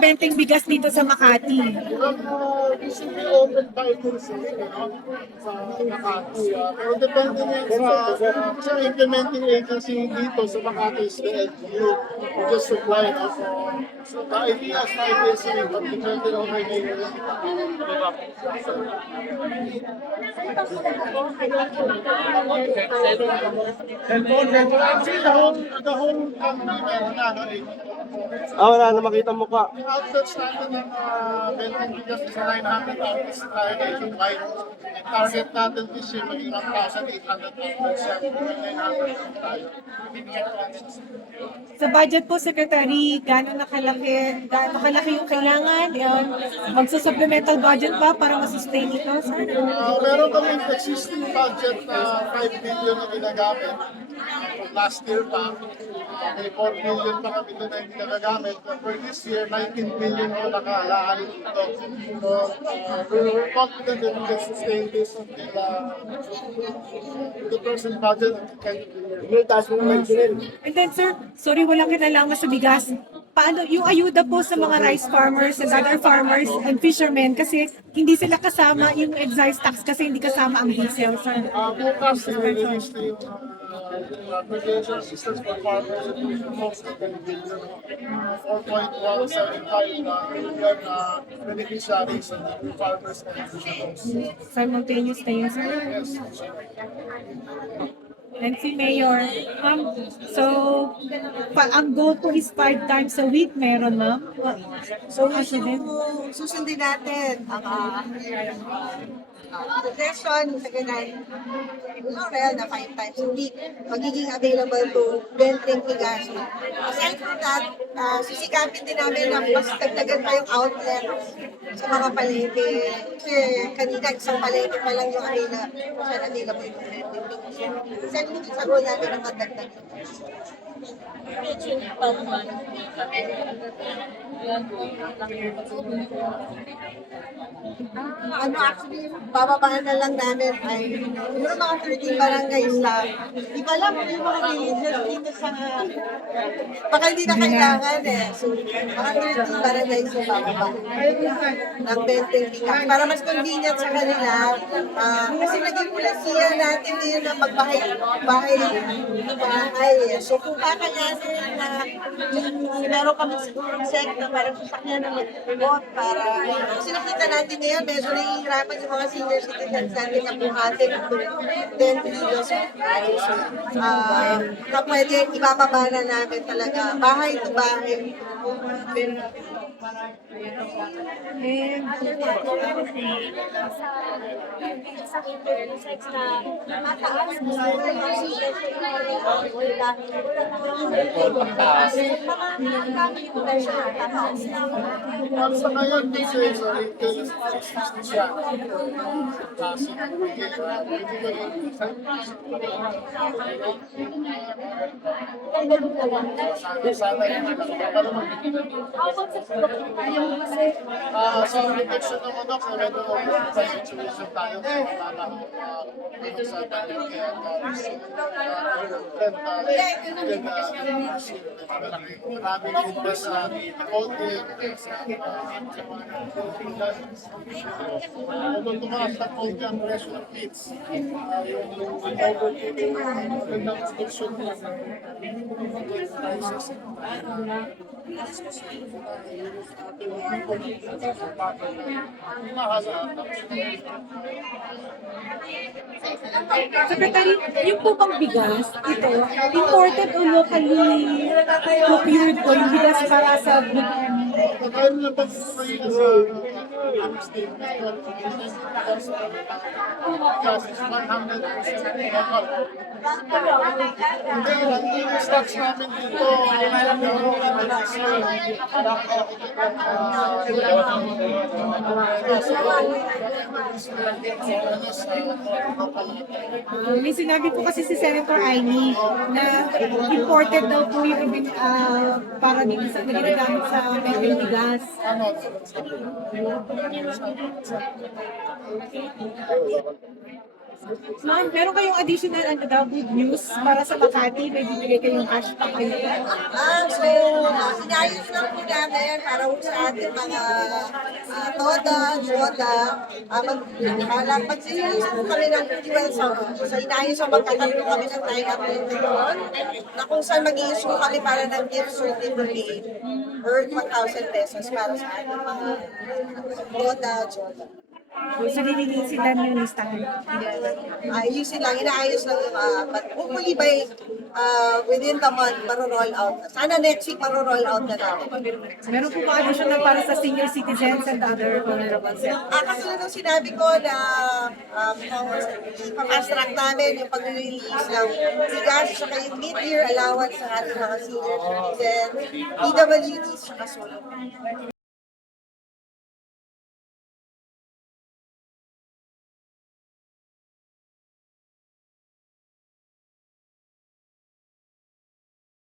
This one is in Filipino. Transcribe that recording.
benteng bigas dito sa Makati? Recently opened by Tulsi, sa Makati. Pero depende na yan sa implementing agency dito sa Makati is the LGU, who just supply. So the idea is 5 days a week, but depende na kay Mayor yung actually, the whole company meron na, no? Wala na makita mukha. Yung outlets natin ng vending bigas is 900 outlets tayo nationwide. And target natin this year maging 1,800 outlets. May 900 tayo. Sa budget po, Secretary, gaano kalaki yung kailangan? Yan, magsusupplemental budget ba para masustain ito, sir? Meron kami existing budget na 5 billion na ginagamit. Last year pa, may 4 billion pa kami doon na hindi nagagamit. But for this year, 19 billion na nakalaan dito. So, we're confident that we can sustain this until the present budget can And then, sir, sorry, walang kinalaman sa bigas. Paano yung ayuda po sa mga rice farmers and other farmers and fishermen kasi hindi sila kasama yung excise tax kasi hindi kasama ang diesel, sir. bukas release na yung presidential assistance for farmers and most of them 4.175 million beneficiaries and farmers and fishermen. Simultaneous na yun, sir. Yes. And si Mayor, so, ang goal po is 5 times a week, meron, ma'am? So, susundin natin ang suggestion sa ganun. Real na 5 times a week. Magiging available to venting bigas. Aside from that, sisikapin din namin na mas dagdagan pa yung outlet sa mga palengke. Kasi kanina isang palengke pa lang yung available yung venting bigas. Saan mo sa goal namin ang madagdag? Actually, bababaan na lang namin ay siguro mga 13 barangays lang. Di ba alam yung mga villages dito sa... Baka hindi na kailangan eh. So, mga 13 barangays yung bababaan ng benteng bigas. Para mas convenient sa kanila. Kasi naging pulasiya natin din na magbahay. So, kung kakayanin na meron kami siguro sekta para sasakyan ng mag-bot para kasi nakita natin ngayon medyo nahihirapan yung mga senior citizens natin na buhatin then videos na pwede ibababa na namin talaga bahay to bahay. And, Sa ngayon, this is retail siya. Kasi, sana yung sa protection ng ano, kung meron mo sa situation tayo, dito sa Palengke at maraming invest sa holding, kung tumakas na holding ang presyo ng feeds, yung overtaking ng station prices. Secretary, yung po bang bigas, ito, imported o locally procured po yung bigas para sa Pagkain na pag-spray sa statement kasi 100% local. Hindi, yung stocks namin dito, may sinabi po kasi si Senator Aimee na imported daw po yung para dito sa ginagamit sa benteng bigas. Ma'am, meron kayong additional good news para sa Makati? May bibigay kayong cash pa kayo. So, inayos lang po namin para po sa ating mga joda, magsilinis po kami ng festival sa So, inayos ang magkakaroon kami ng tie-up doon, na kung saan mag-i-issue kami para ng gift certificate worth 1,000 pesos para sa ating mga joda. So, nililinisin lang yung listahan. Ayusin lang, inaayos lang yung but hopefully by within the month, maro-roll out. Sana next week maro-roll out na namin. Meron po ba additional para sa senior citizens and other vulnerable sectors? Kasi nung sinabi ko na ipapast track namin yung pag-release ng bigas sa yung mid-year allowance sa ating mga senior citizens, PWDs, saka solo.